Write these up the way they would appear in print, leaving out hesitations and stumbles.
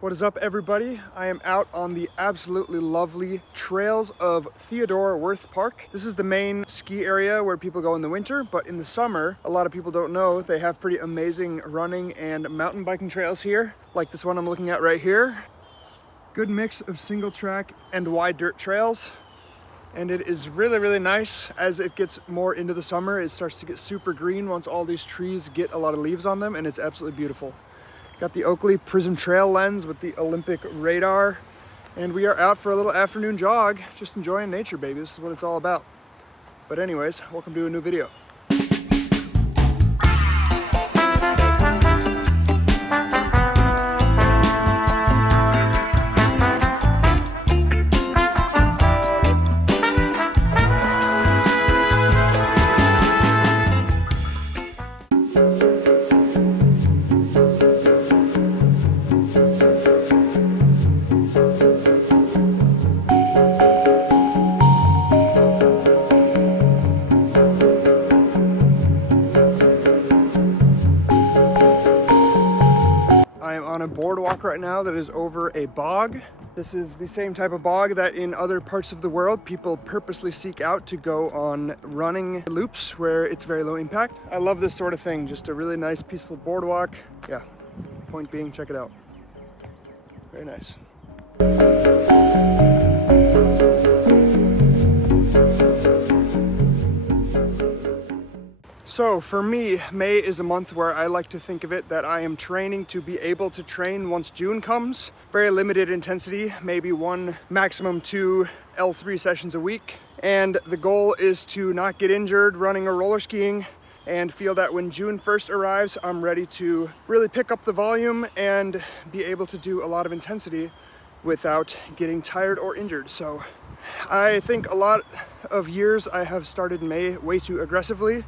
What is up, everybody? I am out on the absolutely lovely trails of Theodore Wirth Park. This is the main ski area where people go in the winter, but in the summer, a lot of people don't know, they have pretty amazing running and mountain biking trails here, like this one I'm looking at right here. Good mix of single track and wide dirt trails. And it is really, really nice. As it gets more into the summer, it starts to get super green once all these trees get a lot of leaves on them, and it's absolutely beautiful. Got the Oakley Prism Trail lens with the Olympic radar, and we are out for a little afternoon jog, just enjoying nature, baby. This is what it's all about. But anyways, welcome to a new video. On a boardwalk right now that is over a bog. This is the same type of bog that in other parts of the world people purposely seek out to go on running loops where it's very low impact. I love this sort of thing, just a really nice peaceful boardwalk. Yeah, point being, check it out. Very nice. So for me, May is a month where I like to think of it that I am training to be able to train once June comes. Very limited intensity, maybe 1, maximum 2 L3 sessions a week. And the goal is to not get injured running or roller skiing and feel that when June 1st arrives, I'm ready to really pick up the volume and be able to do a lot of intensity without getting tired or injured. So I think a lot of years I have started May way too aggressively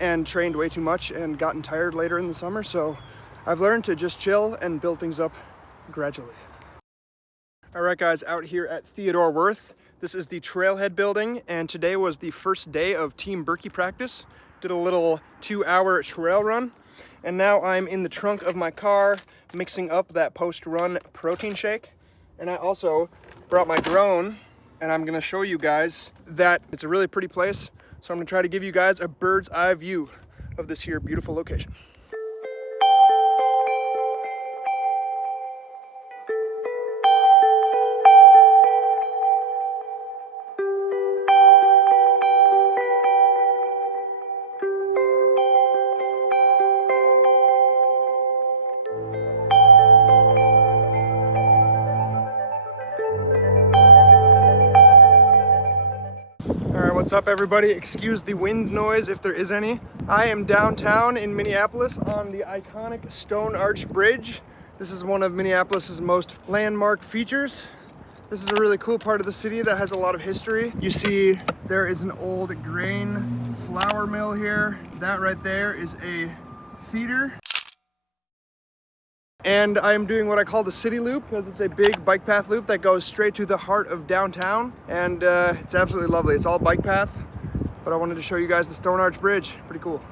and trained way too much and gotten tired later in the summer, so I've learned to just chill and build things up gradually. All right, guys, out here at Theodore Wirth. This is the Trailhead building, and today was the first day of Team Berkey practice. Did a little 2-hour trail run, and now I'm in the trunk of my car mixing up that post-run protein shake. And I also brought my drone, and I'm gonna show you guys that it's a really pretty place. So I'm gonna try to give you guys a bird's eye view of this here beautiful location. What's up, everybody? Excuse the wind noise if there is any. I am downtown in Minneapolis on the iconic Stone Arch Bridge. This is one of Minneapolis's most landmark features. This is a really cool part of the city that has a lot of history. You see there is an old grain flour mill here. That right there is a theater. And I'm doing what I call the city loop, because it's a big bike path loop that goes straight to the heart of downtown. And it's absolutely lovely. It's all bike path, but I wanted to show you guys the Stone Arch Bridge. Pretty cool.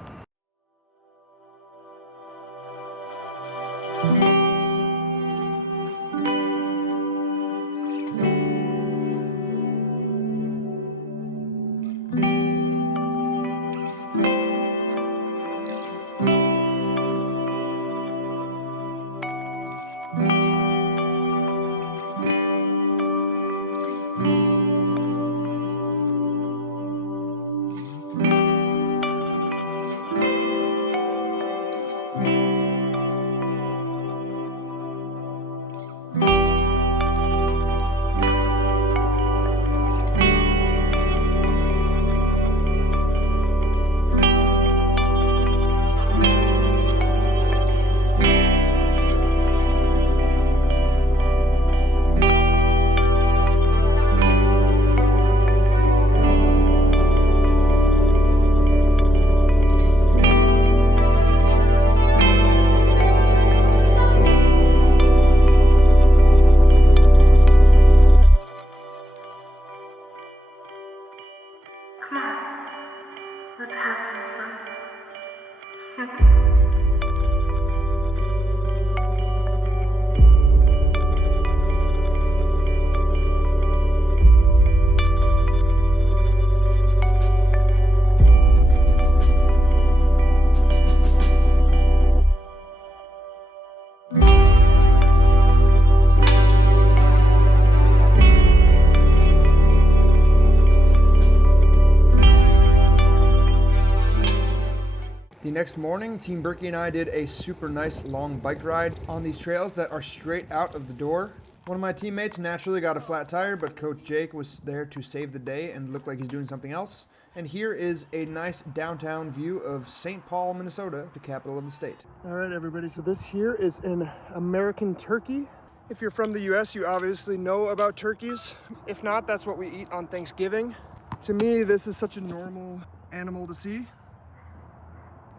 next morning, Team Berkey and I did a super nice long bike ride on these trails that are straight out of the door. One of my teammates naturally got a flat tire, but Coach Jake was there to save the day and looked like he's doing something else. And here is a nice downtown view of St. Paul, Minnesota, the capital of the state. All right, everybody, so this here is an American turkey. If you're from the US, you obviously know about turkeys. If not, that's what we eat on Thanksgiving. To me, this is such a normal animal to see.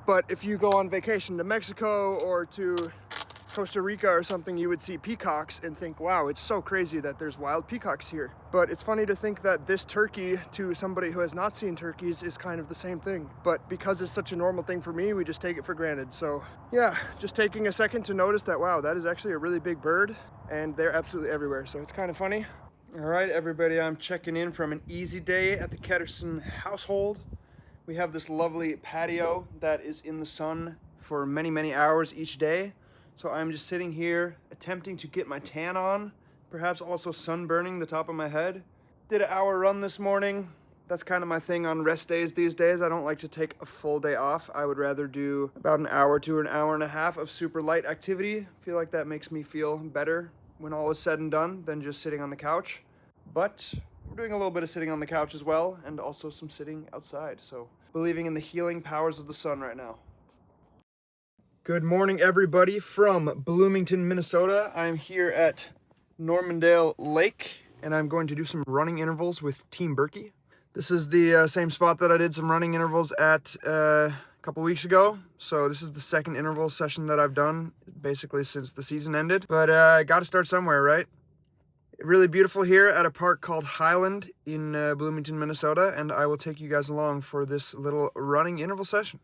But if you go on vacation to Mexico or to Costa Rica or something, you would see peacocks and think, wow, it's so crazy that there's wild peacocks here. But it's funny to think that this turkey, to somebody who has not seen turkeys, is kind of the same thing. But because it's such a normal thing for me, we just take it for granted. So yeah, just taking a second to notice that, wow, that is actually a really big bird and they're absolutely everywhere. So it's kind of funny. All right, everybody, I'm checking in from an easy day at the Ketterson household. We have this lovely patio that is in the sun for many, many hours each day. So I'm just sitting here attempting to get my tan on, perhaps also sunburning the top of my head. Did an hour run this morning. That's kind of my thing on rest days these days. I don't like to take a full day off. I would rather do about an hour to an hour and a half of super light activity. I feel like that makes me feel better when all is said and done than just sitting on the couch. But we're doing a little bit of sitting on the couch as well, and also some sitting outside. So believing in the healing powers of the sun right now. Good morning, everybody, from Bloomington, Minnesota. I'm here at Normandale Lake, and I'm going to do some running intervals with Team Berkey. This is the same spot that I did some running intervals at a couple weeks ago. So this is the second interval session that I've done, basically since the season ended. But I got to start somewhere, right? Really beautiful here at a park called Highland in Bloomington, Minnesota, and I will take you guys along for this little running interval session.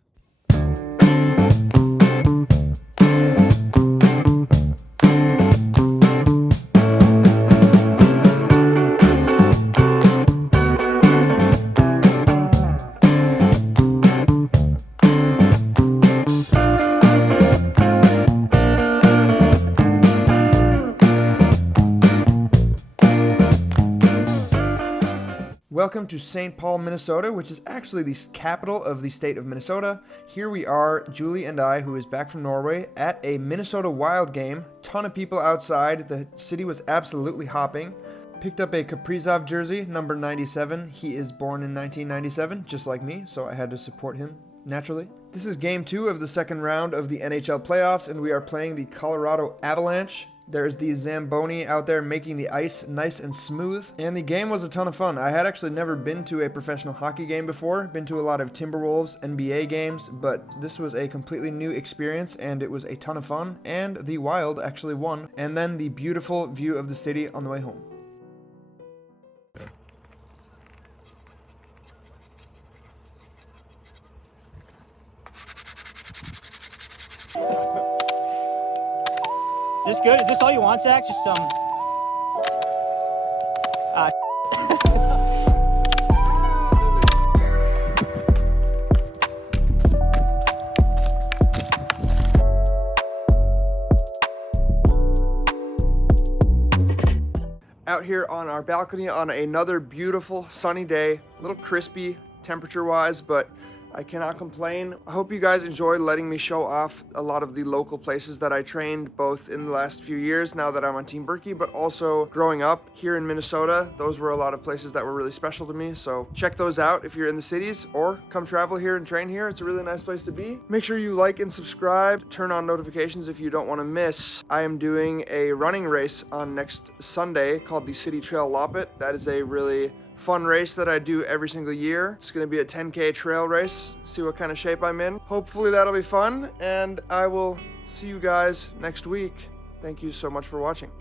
Welcome to St. Paul, Minnesota, which is actually the capital of the state of Minnesota. Here we are, Julie and I, who is back from Norway, at a Minnesota Wild game. Ton of people outside. The city was absolutely hopping. Picked up a Kaprizov jersey, number 97. He is born in 1997, just like me, so I had to support him, naturally. This is game 2 of the second round of the NHL playoffs, and we are playing the Colorado Avalanche. There's the Zamboni out there making the ice nice and smooth. And the game was a ton of fun. I had actually never been to a professional hockey game before. Been to a lot of Timberwolves NBA games, but this was a completely new experience and it was a ton of fun. And the Wild actually won. And then the beautiful view of the city on the way home. Is this good? Is this all you want, Zach? Just some... Out here on our balcony on another beautiful sunny day, a little crispy temperature-wise, but I cannot complain. I hope you guys enjoyed letting me show off a lot of the local places that I trained both in the last few years now that I'm on Team Berkey, but also growing up here in Minnesota. Those were a lot of places that were really special to me. So check those out if you're in the cities or come travel here and train here. It's a really nice place to be. Make sure you like and subscribe. Turn on notifications if you don't want to miss. I am doing a running race on next Sunday called the City Trail Loppet. That is a really fun race that I do every single year. It's gonna be a 10K trail race. See what kind of shape I'm in. Hopefully that'll be fun, and I will see you guys next week. Thank you so much for watching.